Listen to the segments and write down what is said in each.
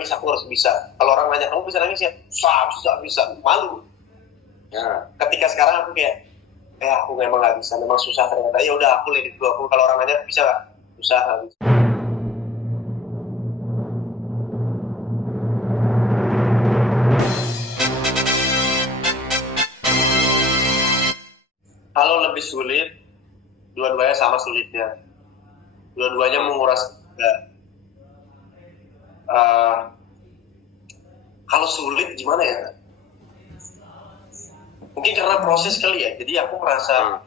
menangis aku harus bisa. Kalau orang nanya kamu bisa nangis ya, bisa, malu. Ya. Ketika sekarang aku kayak aku memang nggak bisa, memang susah ternyata. Ya udah aku let it go. Aku kalau orang nanya bisa nggak? Susah nggak bisa. Kalau lebih sulit, dua-duanya sama sulitnya. Dua-duanya menguras tenaga. Kalau sulit gimana ya? Mungkin karena proses kali ya. Jadi aku merasa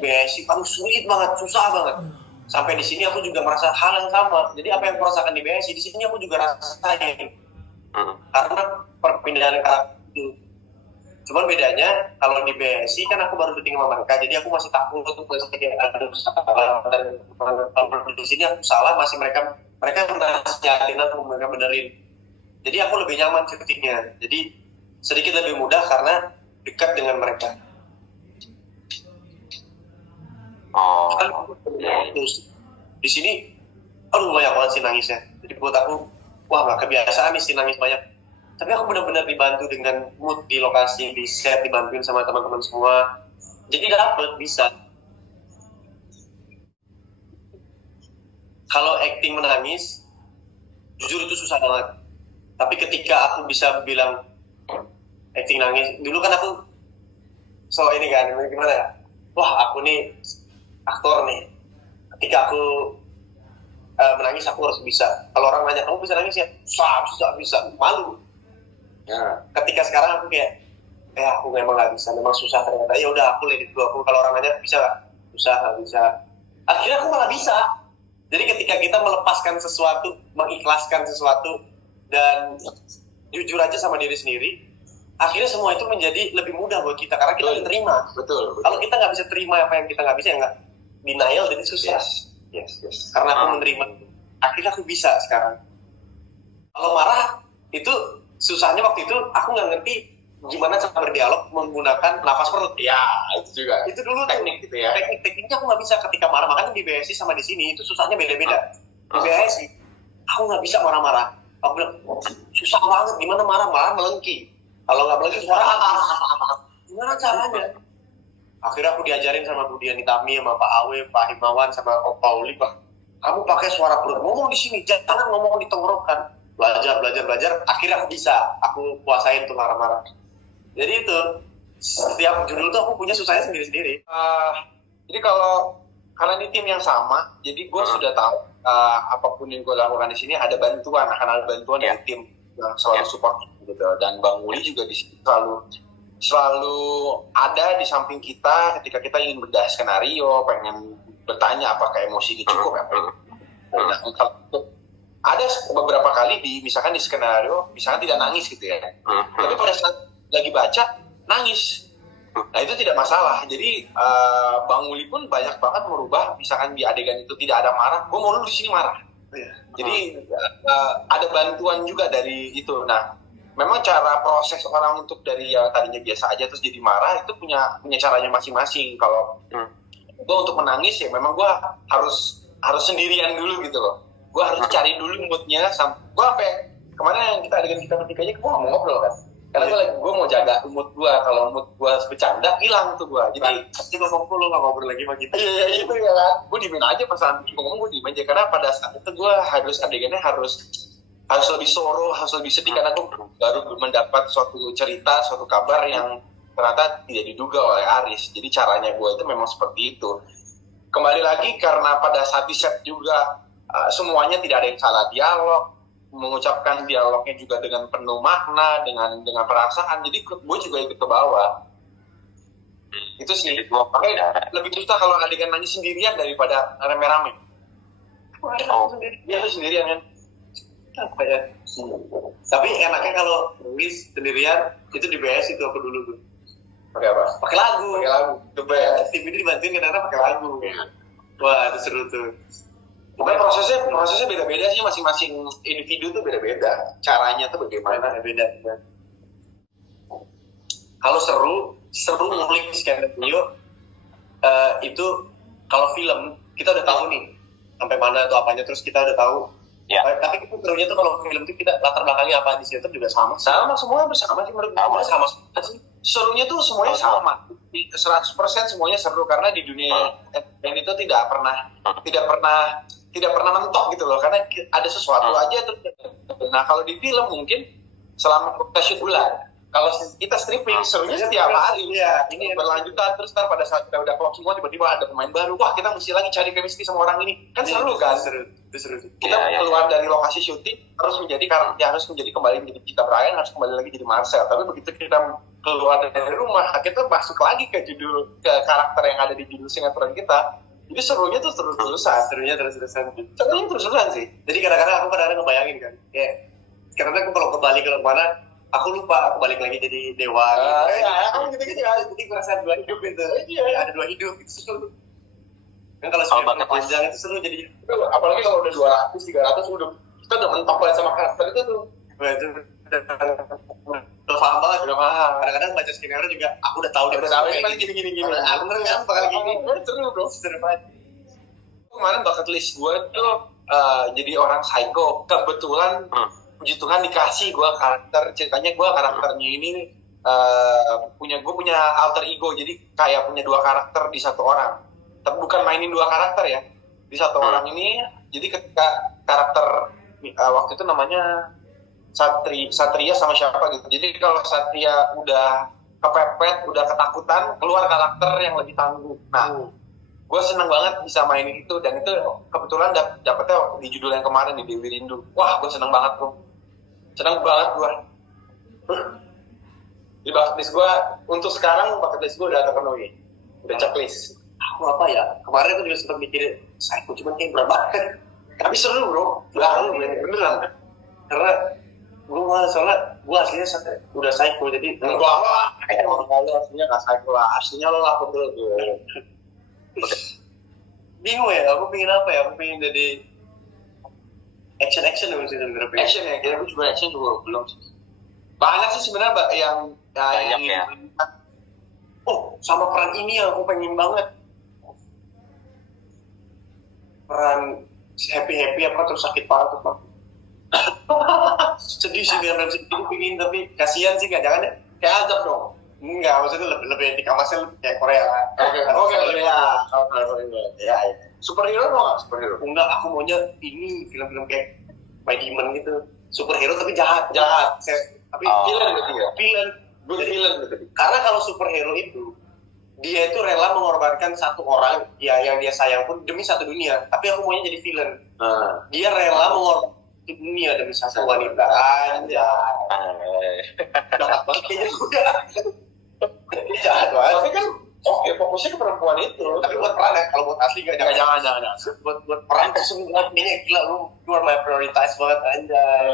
BSI sulit banget, susah banget. Sampai di sini aku juga merasa hal yang sama. Jadi apa yang aku rasakan di BSI, di sini aku juga rasain. Karena perpindahan karakter itu. Cuman bedanya kalau di BSI kan aku baru syuting sama mereka, jadi aku masih takut untuk kayak aduh salah. Dan kalau di sini aku salah, masih mereka nasihatin aku, mereka benerin. Jadi aku lebih nyaman syutingnya. Jadi sedikit lebih mudah karena dekat dengan mereka. Terus di sini, banyak banget sih nangisnya. Jadi buat aku, nggak kebiasaan nih sih nangis banyak. Tapi aku benar-benar dibantu dengan mood di lokasi, di set, dibantuin sama teman-teman semua. Jadi dapet, bisa. Kalau acting menangis, jujur itu susah banget. Tapi ketika aku bisa bilang acting nangis, dulu kan aku ini kan, gimana ya? Aku nih aktor nih. Ketika aku menangis, aku harus bisa. Kalau orang nanya, kamu bisa nangis ya? Bisa, malu. Ya. Ketika sekarang aku kayak aku memang nggak bisa, memang susah ternyata. Ya udah aku let it go. Aku kalau orang nanya bisa nggak? Susah, nggak bisa. Akhirnya aku malah bisa. Jadi ketika kita melepaskan sesuatu, mengikhlaskan sesuatu, dan jujur aja sama diri sendiri, akhirnya semua itu menjadi lebih mudah buat kita karena kita menerima. Betul. Kalau kita nggak bisa terima apa yang kita nggak bisa, ya nggak denial, jadi susah. Yes. Karena aku menerima, akhirnya aku bisa sekarang. Kalau marah itu susahnya waktu itu aku nggak ngerti gimana cara berdialog menggunakan nafas perut. Ya, itu juga. Itu dulu teknik gitu ya. Tekniknya aku nggak bisa ketika marah. Makanya di BSI sama di sini itu susahnya beda-beda. Di BSI aku nggak bisa marah-marah. Aku bilang susah banget gimana marah melengki. Kalau nggak melengki suara gimana caranya? Akhirnya aku diajarin sama Bu Dian Itami, sama Pak Awe, Pak Himawan, sama Om Pauli, kamu pakai suara perut, ngomong di sini, jangan ngomong di tenggorokan. Belajar. Akhirnya aku bisa, aku kuasain tuh marah-marah. Jadi itu setiap judul tuh aku punya susahnya sendiri-sendiri. Jadi karena ini tim yang sama, jadi gue sudah tahu apapun yang gue lakukan di sini akan ada bantuan dari tim yang selalu support gitu. Dan Bang Uli juga di sini selalu ada di samping kita ketika kita ingin bedah skenario, pengen bertanya apakah emosi ini cukup Nah, ada beberapa kali misalkan di skenario misalkan tidak nangis gitu ya, tapi pada saat lagi baca nangis, nah itu tidak masalah. Jadi Bang Uli pun banyak banget merubah, misalkan di adegan itu tidak ada marah, gue mau lu di sini marah. Jadi ada bantuan juga dari itu. Nah, memang cara proses orang untuk dari yang tadinya biasa aja terus jadi marah itu punya caranya masing-masing. Kalau gue untuk menangis ya memang gue harus sendirian dulu gitu loh. Gue harus cari dulu moodnya. Gue kemarin yang kita adegan kita bertikanya, gue gak mau ngobrol kan. Karena gue mau jaga mood gue. Kalau mood gue bercanda, hilang tuh gue. Jadi pasti ngomong lu gak ngobrol lagi sama kita. Iya itu ya kan. Gue diemin aja pas nanti ngomong, gue diem aja. Karena pada saat itu gue adegannya harus lebih soro, harus lebih sedih. Karena gue baru mendapat suatu cerita, suatu kabar yang ternyata tidak diduga oleh Aris. Jadi caranya gue itu memang seperti itu. Kembali lagi karena pada saat di set juga semuanya tidak ada yang salah dialog, mengucapkan dialognya juga dengan penuh makna, dengan perasaan. Jadi gue juga ikut ke bawah. Itu sih. Makanya lebih susah kalau adegan nangis sendirian daripada rame-rame. Dia tuh sendirian kan. Apa ya? Tapi enaknya kalau nulis sendirian itu di BS itu aku dulu tuh. Pakai apa? Pakai lagu. Coba ya. Tim ini dibantuin kadang-kadang pakai lagu. Wah itu seru tuh. Pokoknya prosesnya beda-beda sih, masing-masing individu tuh beda-beda. Caranya tuh bagaimana beda. Kalau seru ngulik skenario itu kalau film kita udah tahu nih sampai mana tuh apanya, terus kita udah tahu Ya. Tapi serunya tuh kalau film itu kita latar belakangnya apa di sinetron juga sama. Semuanya bersama sih menurut gue. Sama. Serunya tuh semuanya sama. 100% semuanya seru karena di dunia yang itu tidak pernah mentok gitu loh, karena ada sesuatu aja tuh. Nah kalau di film mungkin selama kita shoot bulan, kalau kita stripping serunya setiap hari. Iya, Ini berlanjutan terus pada saat kita udah klop semua tiba-tiba ada pemain baru, wah kita mesti lagi cari chemistry sama orang ini, kan seru kan? Seru. Kita keluar dari lokasi syuting harus menjadi kembali menjadi kita Brian, harus kembali lagi jadi Marcel. Tapi begitu kita keluar dari rumah, kita masuk lagi ke karakter yang ada di judul sinetron kita. Jadi serunya tuh terus-terusan. Serunya terus-terusan sih. Jadi kadang-kadang aku ngebayangin kan, ya karena aku kalau kembali ke mana, aku lupa aku balik lagi jadi dewa. Gitu ya. Jadi perasaan dua hidup itu. Iya. Ada dua hidup itu. Kan kalau sinetron panjang itu seru jadi. Apalagi kalau udah 200, 300 kita udah mentok banget sama karakter itu tuh. Itu udah paham banget. Kadang-kadang baca skenario juga aku udah tahu gini. Aku bener nggak bakal gini. Seru bro. Seru banget. Kemarin bucket list gue tuh jadi orang psycho. Kebetulan puji Tuhan dikasih gue karakternya ini gue punya alter ego, jadi kayak punya 2 karakter di satu orang, tapi bukan mainin 2 karakter ya di satu orang ini. Jadi ketika karakter waktu itu namanya Satria sama siapa gitu, jadi kalau Satria udah kepepet, udah ketakutan, keluar karakter yang lebih tangguh. Nah gue seneng banget bisa mainin itu, dan itu kebetulan dapetnya di judul yang kemarin di Dewi Rindu. Wah gue seneng banget gue. Di bucket list gue untuk sekarang, bucket list gue udah terpenuhi, udah checklist. Aku apa ya, kemarin aku juga sempat mikir psycho, cuman kayak berat banget. Tapi seru bro, beneran. Karena gue malah soalnya gue aslinya udah psycho, jadi enggak lah, lo aslinya gak psycho lah, aslinya lo lah betul tuh. Bingung ya, aku pengen apa ya, aku pengen jadi action dong sih sebenarnya. Action ya, kira gue juga action juga belum sih. Banyak sih sebenarnya yang ya. Oh, sama peran ini yang aku pengen banget. Peran happy apa terus sakit parah tuh. Sedih sih biar sedih pengen, tapi kasihan sih, jangan ya. Kayak azab dong. Enggak, maksudnya lebih dikamasnya kayak Korea lah. Oke, ya. Superhero mau nggak superhero? Enggak, aku maunya ini film-film kayak My Demon gitu. Superhero tapi jahat. Tapi villain gitu ya. Good villain gitu. Karena kalau superhero itu dia itu rela mengorbankan satu orang ya yang dia sayang pun demi satu dunia. Tapi aku maunya jadi villain. Dia rela mengorbankan dunia demi satu wanita. Anjay. Jahat banget kayaknya udah. Jahat banget. Tapi kan fokusnya ke perempuan itu. Tapi buat peran ya, kalau buat asli jangan. Buat peran tuh sebenarnya kayaknya gila, lu are my prioritize banget, anjay.